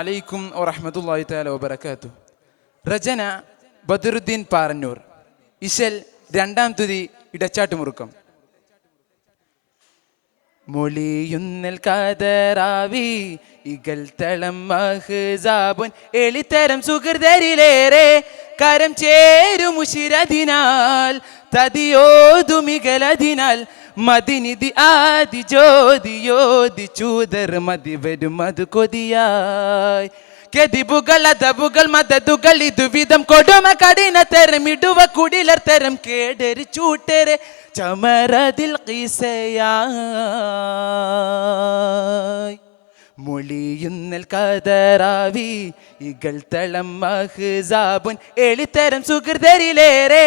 അലൈക്കും വറഹ്മത്തുള്ളാഹി തആല വബറകാതുഹു. രചന ബദറുദ്ദീൻ പാറന്നൂർ. ഇശൽ രണ്ടാം തുതി ഇടച്ചാട്ടുമുറുക്കം. മൊളിയുന്നൽ കാതറാവി ഇഗൽ തളം മഹ്സാബുൻ എളിത്തരം സുഹൃതരിലേറെ കരം ചേരുമുഷിരതിനാൽ തതിയോതുമികലതിനാൽ മദിനിധി ആദി ജ്യോതിയോതി ചൂതർ മതി വരും മധു കൊതിയായി കെതിബുകൾ അതബുകൾ മദതുകൾ ഇതുവിധം കൊടുമ കഠിന തരം ഇടുവ കുടിലർ തരം കേടരി ചൂട്ടരെ ചമരതിൽ ഖിസയായി മൊളിയുന്നൽ കതറാവി ഇഗൽ തളം മഹ്സാബുൻ എളിത്തരം സുഹൃതരിലേറെ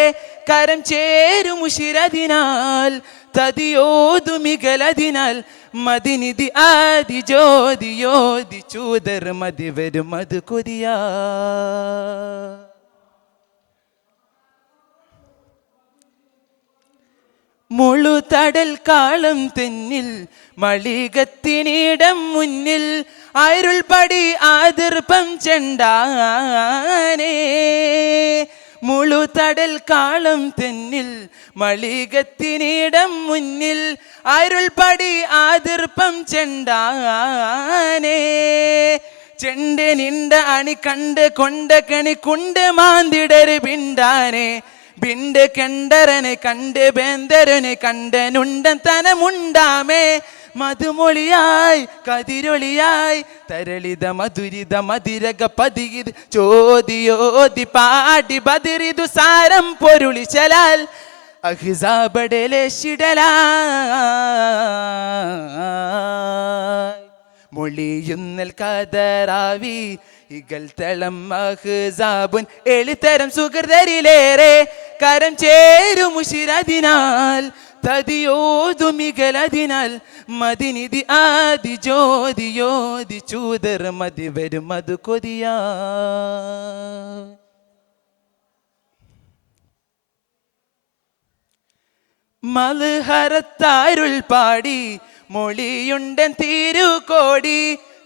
കരം ചേരുമുഷിരതിനാൽ തതിയോതുമികലതിനാൽ മദിനിധി ആദി ജ്യോതിയോതി ചൂതർ മതി വരും മധു കൊതിയാ മുളുതടൽ കാളം തെന്നിൽ മളികത്തിനിടം മുന്നിൽ അരുൾപടി ആതിർപ്പം ചെണ്ടാനേ മുളുതടൽ കാളം തെന്നിൽ മളികത്തിനിടം മുന്നിൽ അരുൾപടി ആതിർപ്പം ചെണ്ടാനേ ചെണ്ട നിണ്ട അണി കണ്ട് കൊണ്ട കണി കുണ്ട് മാന്തിടര് പിണ്ടാനെ ബിണ്ട് കണ്ടരനെ കണ്ട് ബേന്തരനെ കണ്ടനുണ്ടൻ തനമുണ്ടാമേ മധുമൊളിയായി കതിരൊളിയായി തരളിത മധുരിത മതിരക പതിയത് ചോദിയോതി പാടി ബദിരിതു സാരം പൊരുളിച്ചലാൽ അഹ്സാബടലെ ശിടലായി മൊളിയുന്നൽ കതറാവി ഇഗൽ തളം മഹ്സാബുൻ എളിത്തരം സുഹൃതരിലേറെ കരം ചേരുമുഷിരതിനാൽ തതിയോതുമികലതിനാൽ മദിനിധി ആദി ജ്യോതിയോതി ചൂതർ മതി വരും മധു കൊതിയാ മൽഹറത്താരുൾ പാടി മൊളിയുണ്ടൻ തിരുകോടി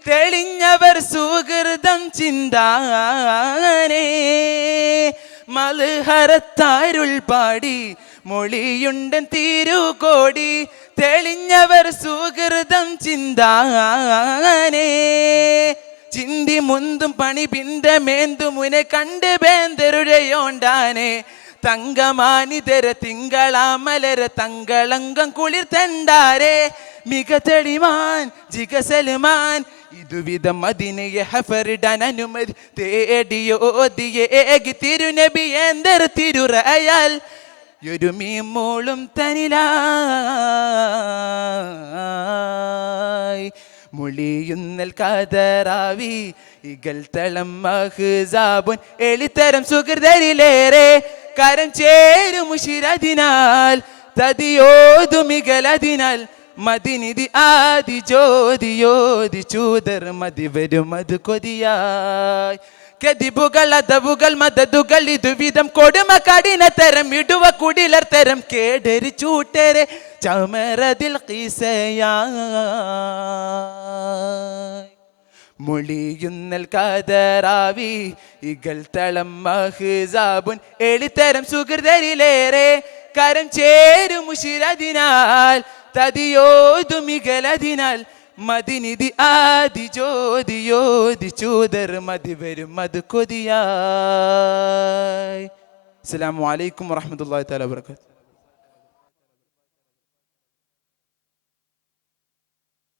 തെളിഞ്ഞവർ സുഹൃതം ചിന്താനേ മൽഹറത്താരുൾ പാടി മൊളിയുണ്ടൻ തിരുകോടി തെളിഞ്ഞവർ സുഹൃതം ചിന്താനേ ചിന്തി മുന്തും പണി ബിന്ദമേന്തു മുനെ കണ്ട് ബേന്തരുഴയോണ്ടാനെ തങ്കമാനിതര തിങ്കളാമലര തങ്കളങ്കം കുളിർ തണ്ടാരെ മിക തെളിമാൻ ജിഗസൽമാൻ ഇതുവിധം മദീനയെ ഹഫറിടാൻ അനുമതി തേടിയോതിയേകി തിരുനബി എന്തർ തിരുറയാൽ ഒരുമീ മോളും തനിലായി മൊളിയുന്നൽ കതറാവി ഇഗൽ തളം മഹ്സാബുൻ എളിത്തരം സുഹൃതരിലേറെ കരം ചേരുമുഷിരതിനാൽ തതിയോതുമികലതിനാൽ മദിനിധി ആദി ജ്യോതിയോതി ചൂതർ മതി വരും മധു കൊതിയായി കെതിബുകൾ അതബുകൾ മദതുകൾ ഇതുവിധം കൊടുമ കഠിന തരം ഇടുവ കുടിലർ തരം കേടരി ചൂട്ടരെ ചമരതിൽ ഖിസയായി മൊളിയുന്നൽ കതറാവി ഇഗൽ തളം മഹ്സാബുൻ എളിത്തരം സുഹൃതരിലേറെ കരം ചേരുമുഷിരതിനാൽ തതിയോതുമികലതിനാൽ മദിനിധി ആദി ജ്യോതിയോതി ചൂതർ മതി വരും മധു കൊതിയായി. അസ്സലാമു അലൈക്കും വറഹ്മത്തുള്ളാഹി തആല വബറകാതുഹു.